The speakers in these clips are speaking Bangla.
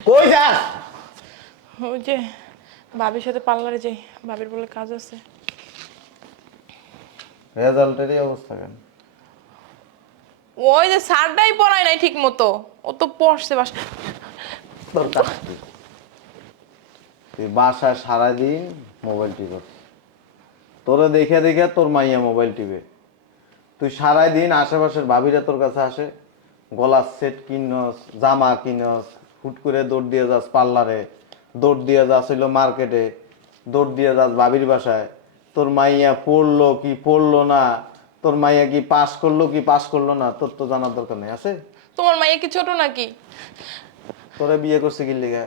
কই যাস? ওই যে ভাবির সাথে পার্লারে যাই ভাবির বলে কাজ আছে। রেজাল্টেরই অবস্থা কেন? ওই যে স্যারটাই পড়ায় নাই ঠিক মতো ও তো পড়ছে বাস তোর তুই বাসায় সারাদিন মোবাইল টিপস তোরে দেখে দেখে তোর মাইয়া মোবাইল টিপে। তুই সারাদিন আশেপাশের ভাবিরা তোর কাছে আসে গলার সেট কিনস জামা কিনস হুট করে দৌড় দিয়ে যাস পার্লারে দৌড় দিয়ে যাস হইল মার্কেটে দৌড় দিয়ে যাস বাবির বাসায়। তোর মাইয়া পড়ল কি পড়ল না? তোর মাইয়া কি পাস করল কি পাস করল না? তোর তো জানার দরকার নেই আছে? তোমার মাইয়া কি ছোট নাকি? তোরে বিয়ে করছে কি লিগা?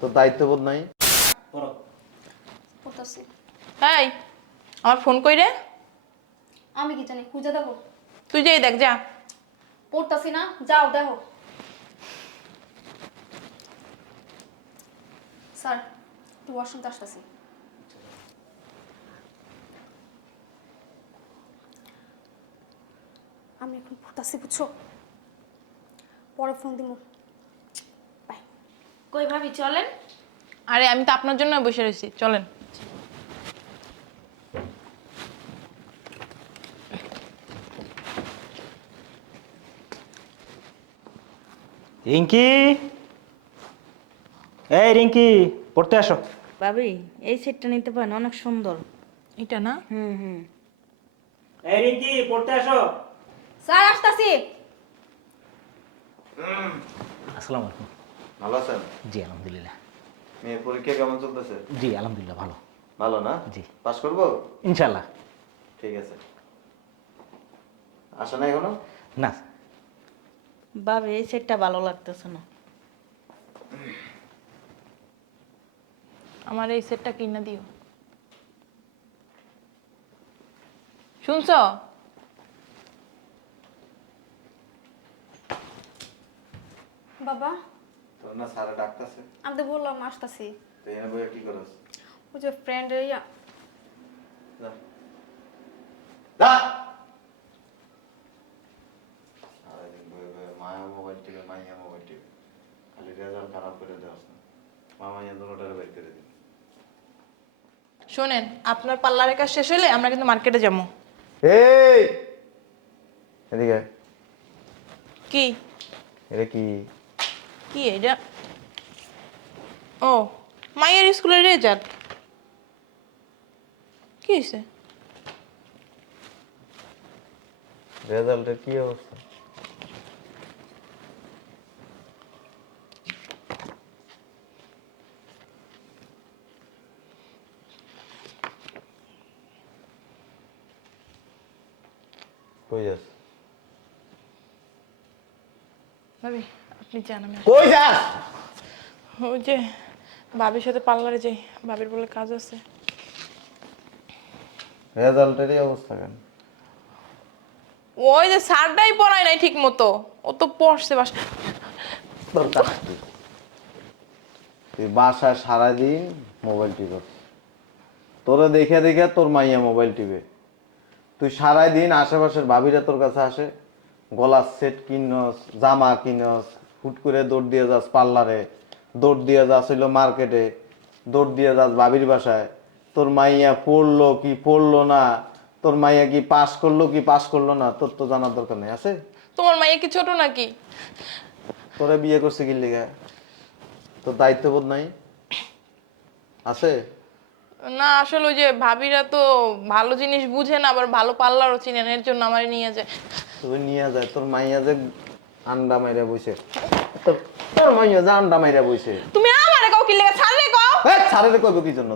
তোর দায়িত্ববোধ নাই? এই আমার ফোন কই রে? আমি কি জানি খুঁজে দেখো। তুই যেই দেখ যা। পড়তাছি না যাও দেখো। স্যার একটু ওয়াশরুমতে আসতেছি। আমি এখন পড়তাছি বুঝছ? পরে ফোন দিব বাই। কই ভাবি চলেন? আরে আমি তো আপনার জন্য বসে রয়েছি চলেন। রিঙ্কি এই রিঙ্কি পড়তে আসো। ভাবি এই সেটটা নিতে পারেন অনেক সুন্দর। এটা না? হুম হুম। এই রিঙ্কি পড়তে আসো। স্যার আসতাছি। আসসালামু আলাইকুম। ভালো আছেন? জি আলহামদুলিল্লাহ। মেয়ের পরীক্ষা কেমন চলতেছে? জি আলহামদুলিল্লাহ ভালো। ভালো না? জি। পাস করব? ইনশাল্লাহ ঠিক আছে। আসে না এখনও? না। ভাবি এই সেটটা ভালো লাগতেছে না। আমার এই সেটটা কিনে দিও। শুনছ? বাবা? তোর না স্যারে ডাকতেছে। আমি তো বললাম আসতাছি। তুই এনে বইয়া কি করস? ওই যে ফ্রেন্ডের ইয়া। বয়ে বয়ে মায়া মোবাইল টিপে মাইয়া মোবাইল টিপে। খালি রেজাল্ট খারাপ করে দেওয়াস না। মা মাইয়া দুটোটারে বের করে শোনেন আপনার পার্লারের কাজ শেষ হলে আমরা কিন্তু মার্কেটে যাব। এই! এদিকে। কি? এটা কি? কি এটা? ও মায়ের স্কুলের রেজাল্ট কি হয়েছে রেজাল্টের কি অবস্থা? কই যাস? ভাবি আপনি যান আমি কই যাস? ওই যে ভাবির সাথে পার্লারে যাই ভাবির বলে কাজ আছে। রেজাল্টেরই অবস্থা কেন? ওই যে স্যারটাই পড়ায় নাই ঠিক মতো ও তো পড়ছে বাস? তুই বাসায় সারাদিন মোবাইল টিপস। তোরা দেখে দেখে তোর মাইয়া মোবাইল টিপে। তুই সারাই দিন আশেপাশের ভাবিরা তোর কাছে আসে গলার সেট কিনস জামা কিনস হুট করে দৌড় দিয়ে যাস পার্লারে দৌড় দিয়ে যাস হইল মার্কেটে দৌড় দিয়ে যাস ভাবির বাসায় তোর মাইয়া পড়ল কি পড়ল না তোর মাইয়া কি পাস করল কি পাস করল না তোর তো জানার দরকার নেই আছে? তোমার মাইয়া কি ছোট নাকি? তোরে বিয়ে করছে কি লিগা? তোর দায়িত্ববোধ নাই? আছে? না আসলে ওই যে ভাবিরা তো ভালো জিনিস বুঝে না আবার ভালো পার্লারও চিনেন এর জন্য আমার নিয়ে যায়। তুই নিয়ে যায় তোর মাইয়া যে আন্ডা মাইরা বইছে। তোর তোর মাইয়া যে আন্ডা মাইরা বইছে। তুমি আমারে কাউ কি লেগে ছাড়লে কাও। হ্যাঁ স্যারের কইব কি জন্য?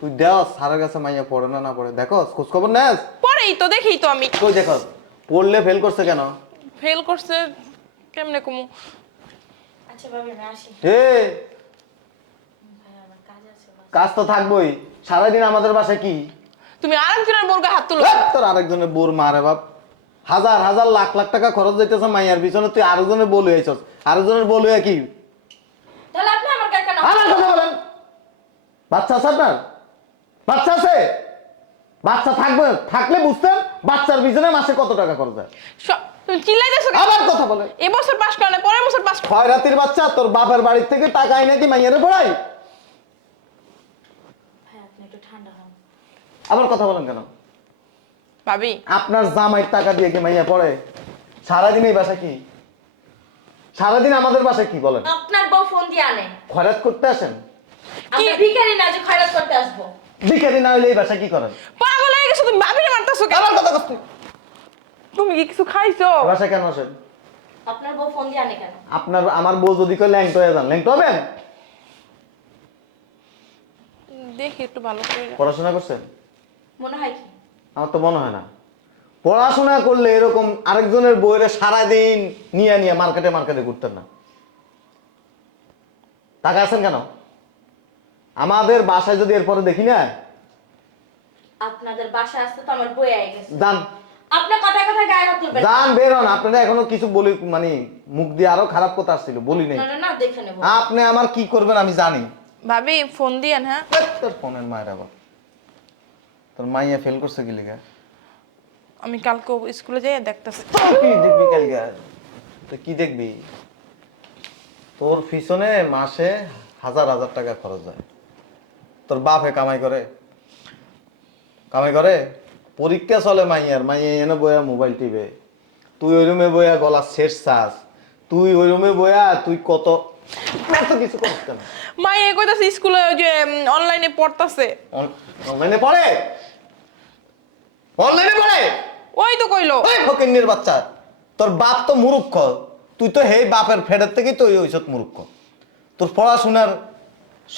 তুই দেও স্যারের কাছে মাইয়া পড়ে না না পড়ে। দেখো খোঁজ খবর নেস? পরেই তো দেখি তো আমি। কই দেখো পড়লে ফেল করছে কেন? ফেল করছে কেমনে কমু? আচ্ছা ভাবি আমি আসি। হে! কাজ কাজ তো থাকবোই। সারাদিন আমাদের বাসায় কি? তুমি আরেকজনের বোরকে হাত তুলো। তোর আরেকজনের বোর মারে বাপ। হাজার হাজার লাখ লাখ টাকা খরচ যাইতেছে মাইয়ার পিছনে তুই আরেকজনের বল হয়েছস আরেকজনের বল হয়ে কি? তাহলে আপনি আমার কাছে কেন আমার কথা বলেন। বাচ্চা আছে আপনার? বাচ্চা আছে? বাচ্চা থাকবে থাকলে বুঝতেন বাচ্চার পিছনে মাসে কত টাকা খরচ হয়। স- তুমি চিল্লাইতেছো কেন? আবার কথা বলে এবছর পাস করে না পরের বছর পাস খয়রাতির বাচ্চা তোর বাপের বাড়ির থেকে টাকা আই নাকি মাইয়ারে পড়াই হ্যাঁ আপনি একটু ঠান্ডা হন আবার কথা বলেন কেন? ভাবি। আপনার জামাইয়ের টাকা দিয়ে কি মাইয়া পড়ে? সারাদিন এই বাসা কি? সারাদিন আমাদের বাসায় কি বলেন? আপনার বউ ফোন দিয়ে আনে। খয়রাত করতে আসেন? আমরা ভিখারি না যে খয়রাত করতে আসব। ভিখারি না হইলে এই বাসা কি করেন? পাগল হয়ে গেছো তুমি ভাবিরে মারতেছো কেন? আবার কথা করতে তুমি কি কিছু খাইছো? বাসা কেন আসেন? আপনার বউ ফোন দিয়ে আনে কেন? আপনার আমার বউ যদি কয় ল্যাংট হয়ে যান ল্যাংট হবেন? দেখি একটু ভালো করে। পড়াশোনা করছেন? মনে হয় কি? আমার তো মনে হয় না। পড়াশোনা করলে এরকম আরেকজনের বইয়ের সারাদিন নিয়ে নিয়ে মার্কেটে মার্কেটে ঘুরতেন না। টাকা আছেন কেন? আমাদের বাসায় যদি এরপরে দেখি না? আপনাদের বাসায় আসতে তো আমার বই আই গেছে। যান আপনার কথা কথা গায়ে হাত তুলবেন। না। বের হন আপনারা এখনও কিছু বলি মানে মুখ দিয়ে আরও খারাপ কথা আসছিল বলি নেই। না না না দেখে নেব। আপনি আমার কি করবেন আমি জানি। ভাবি ফোন দিয়েন হ্যাঁ? ফোনের মায়ের আবার। তোর মাইয়া ফেল করছে কি লিগা? আমি কালকে স্কুলে যাই দেখতেছি। কি দেখবি কালকে? তো কি দেখবি? তোর পিছনে মাসে হাজার হাজার টাকা খরচ হয়। তোর বাপে কামাই করে। কামাই করে? পরীক্ষা চলে মাইয়ার। মাইয়া এনে বয়া মোবাইল টিপে। তুই ওই রুমে বয়া গলা শেষ চাস। তুই ওই রুমে বয়া তুই কত কত কিছু করিস কেন? মা এ কইতাছে স্কুলে ওই যে অনলাইনে পড়তাছে। অনলাইনে পড়ে? অনলাইনে পড়ে ওই তো কইলো। ওই ফকিন্নির বাচ্চা। তোর বাপ তো মুরুক্ষ তুই তো হেই বাপের ফেডের থেকেই তো ওইসব মুরুক্ষ তোর পড়াশোনার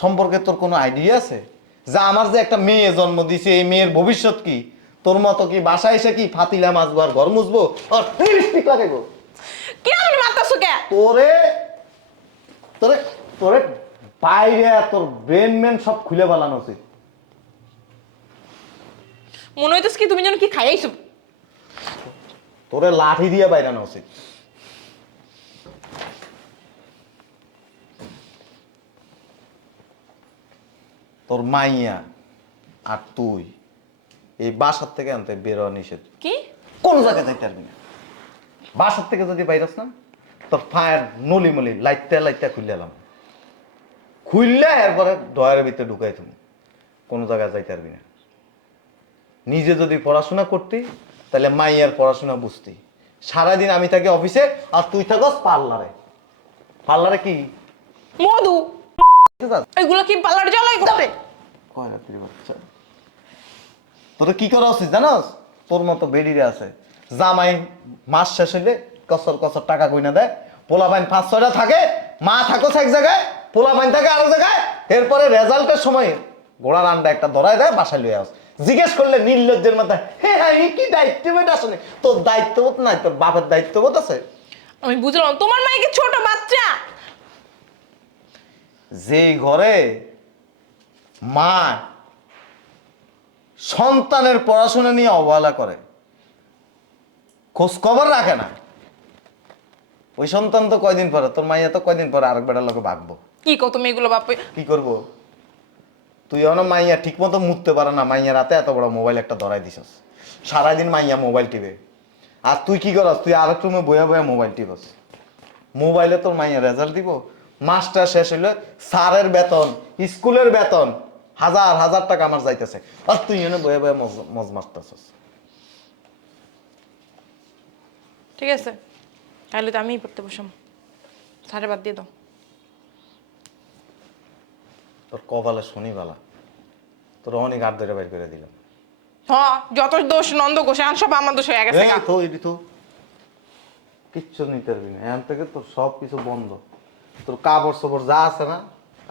সম্পর্কে তোর কোনো আইডিয়া আছে? যা আমার যে একটা মেয়ে জন্ম দিছে এই মেয়ের ভবিষ্যৎ কি? তোর মতো কি বাসায় এসে কি ফাতিলা মাছবো আর ঘর মুছবো আর লিপস্টিক লাগাইবো? কে আমি মারতাছো কে? তোরে তোরে তোরে বাইরে তোর ব্রেন ম্যান সব খুলে বানানো উচিত। মনে হইতেছে কি তুমি যেন কি খাইয়াইছো? তোরে লাঠি দিয়ে বাইরানো উচিত তোর মাইয়া আর তুই এই বাসার থেকে আনতে বেরোয়া নিষেধ। কি? কোন জায়গায় যাইতে পারবি না। বাসার থেকে যদি বাইরাস না তোর ফায়ার নলি মলি লাইটটা লাইটটা খুললে এলাম। খুললে এরপরে ডয়ারের ভিতরে ঢুকাই তুমি। কোনো জায়গায় যাইতে পারবি না। নিজে যদি পড়াশোনা করতি তাহলে মাইয়ার পড়াশোনা বুঝতি। সারাদিন আমি থাকি অফিসে আর তুই থাকস পার্লারে। পার্লারে কি? মধু। এগুলো কি পার্লার জ্বালাই করতে কয়রাত্রি বাচ্চা? তোরা কি করা উচিত জানাস? তোর মতো বেডিরে আছে। জামাই মাস শেষ হইলে কসর কসর টাকা কইনা দেয়। পোলা বাইন পাঁচ ছয়টা থাকে মা থাকোস এক জায়গায় পোলা বাইন থাকে আরও জায়গায়। এরপরে রেজাল্টের সময় ঘোড়ার আন্ডা একটা ধরায় দেয় বাসায় লইয়া আস। জিজ্ঞেস করলে নির্লজ্জের মাথায় হ্যাঁ এই কি দায়িত্ববোধ আসলে? তোর দায়িত্ববোধ নাই তোর বাপের দায়িত্ববোধ আছে? আমি বুঝলাম তোমার মাইকে ছোট বাচ্চা? যেই ঘরে মা সন্তানের পড়াশোনা নিয়ে অবহেলা করে খোঁজ খবর রাখে না ওই সন্তান তো কয়দিন পরে তোর মাইয়া তো কয়দিন পরে আরেক বেটার লোকে ভাগবো। কি কত মেয়েগুলো বাপে? কি করব? তুই এখনও মাইয়া ঠিক মতো মুততে পারে না, মাইয়া রাতে এত বড় মোবাইল একটা ধরাই দিছস। সারাদিন মাইয়া মোবাইল টিপে। আর তুই কি করস? তুই আরেক রুমে বয়া বয়া মোবাইল টিপস। মোবাইলে তোর মাইয়া রেজাল্ট দিব। মাস্টার শেষ হইলে স্যারের বেতন, স্কুলের বেতন, হাজার হাজার টাকা আমার যাইতেছে। আর তুই এনে বয়া বয়া মজ মারতেছস। ঠিক আছে। তাহলে তো আমিই পড়তে বসাম। সাড়ে বাদ দিয়ে দাও। তোর কপালে শনিবালা। তোর অনেক আট ধরে বাইর করে দিলাম হ্যাঁ যত দোষ নন্দ ঘোষ এখন সব আমার দোষ হয়ে গেছে এই তো এটি তো। কিচ্ছু নিতে পারবি না। এখান থেকে তোর সব কিছু বন্ধ। তোর কাপড় যা আছে না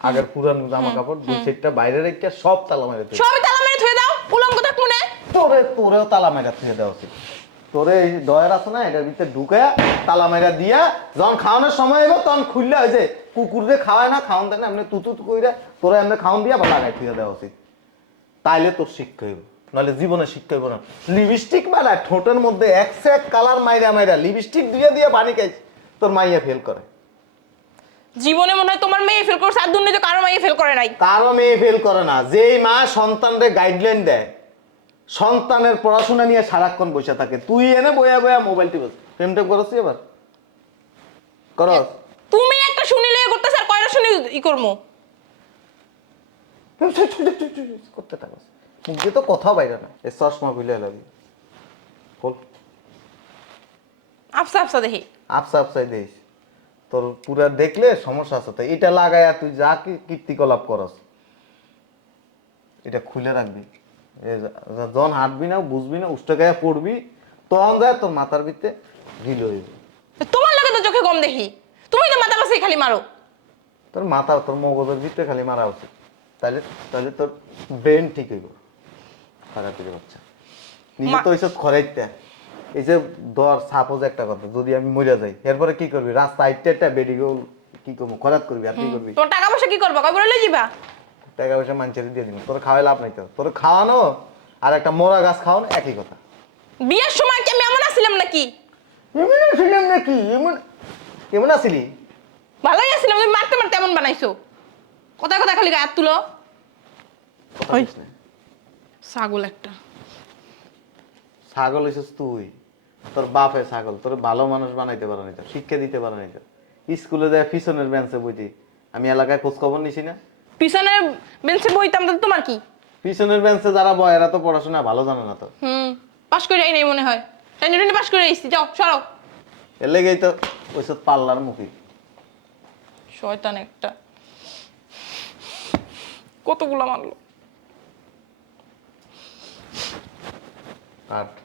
আগের পুরানো জামা কাপড় দুই সেটটা বাইরে রেখে সব তালা মেরে তুই। সবই তালা মেরে থুয়ে দাও উলঙ্গ থাক মনে। তোরে তোরেও তালা মেরা থুয়ে দেওয়া উচিত। তোরে এই ডয়ার আছে না এটার ভিতরে ঢুকে তালা মেরা দিয়া যখন খাওয়ানোর সময় এবার তখন খুললে ওই যে কুকুরে খাওয়ায় না খাওয়ান দেয় না এমনি তুতু কইরা তোরা এমনি খাওয়ান দিয়া আবার লাগাই থুয়ে দেওয়া উচিত। তাইলে তোর শিক্ষা হইব নাহলে জীবনে শিক্ষা হইব না। লিপস্টিক মারা ঠোঁটের মধ্যে এক এক কালার মাইরা মাইরা লিপস্টিক দিয়ে দিয়ে পানি খাইছ তোর মাইয়া ফেল করে। জীবনে মনে হয় তোমার মেয়ে ফেল করছে আর দুর্নীতি কারও মেয়ে ফেল করে নাই। কারও মেয়ে ফেল করে না যেই মা সন্তানদের গাইডলাইন দেয় সন্তানের পড়াশোনা নিয়ে সারাক্ষণ বসে থাকে। তুই এনে বয়া বয়া মোবাইল টিপস। প্রেম টেম করছি এবার? করস তুমি একটা শুনিলে করতেছ আর কয়টা শুনি ই করব করতে থাকস মুখ দিয়ে তো কথা বাইরে না। এই চশমা খুলে লাগি খোল। আফসা আফসা দেখি। আপসা আপসাই দিস তোর পুরা দেখলে সমস্যা আছে। তো এটা লাগাইয়া তুই যা কীর্তিকলাপ করস। এটা খুলে রাখবি। এ যখন হাঁটবি না বুঝবি না উষ্টা গায়ে পড়বি তখন যায় তোর মাথার ভিতরে ঢিল হইবে তোমার লাগে তো চোখে কম দেখি। তুমি তো মাথা পাশে খালি মারো। তোর মাথা তোর মগজের ভিতরে খালি মারা উচিত। তাহলে তাহলে তোর ব্রেন ঠিক হইব। খারাপ হয়ে বাচ্চা নিজে তো ওইসব খরাইতে। এই যে ধর সাপোজ একটা কথা যদি আমি মরে যাই এরপরে কি করবি? রাস্তা আইটে একটা বেডিগোল কি করব? খরাত করবি আর কি করবি? তোর টাকা পয়সা কি করবা? কয় বলে যাবা টাকা পয়সা মানুষের দিয়ে দিবি। তোর খাওয়াই লাভ নাই তো। তোর খাওয়ানো আর একটা মোরা গাছ খাওয়ানো একই কথা। বিয়ের সময় কি আমি এমন আসছিলাম নাকি? এমন ছিলাম নাকি? এমন কেমন আসিলি এমন বানাইছো? কথা কথা খালি গায়ে হাত তুলো। ওই। ছাগল একটা। ছাগল হইছিস তুই। তোর বাপে ছাগল তোর ভালো মানুষ বানাইতে পারো তো শিক্ষা দিতে পারো তো। স্কুলে দেয় পিছনের বেঞ্চে বইতি আমি এলাকায় খোঁজ খবর নিছি না। পিছনে বেঞ্চে বইতাম তো তোমার কি? পিছনের বেঞ্চে যারা বয় এরা তো পড়াশোনা ভালো জানে না তো। হুম পাশ করে যাই নাই মনে হয়। টেনে টেনে পাশ করে এসছি যাও সরো। এর লেগেই তো ওইসব পাল্লার মুখী। শয়তান একটা কতগুলো মারলো কাঠ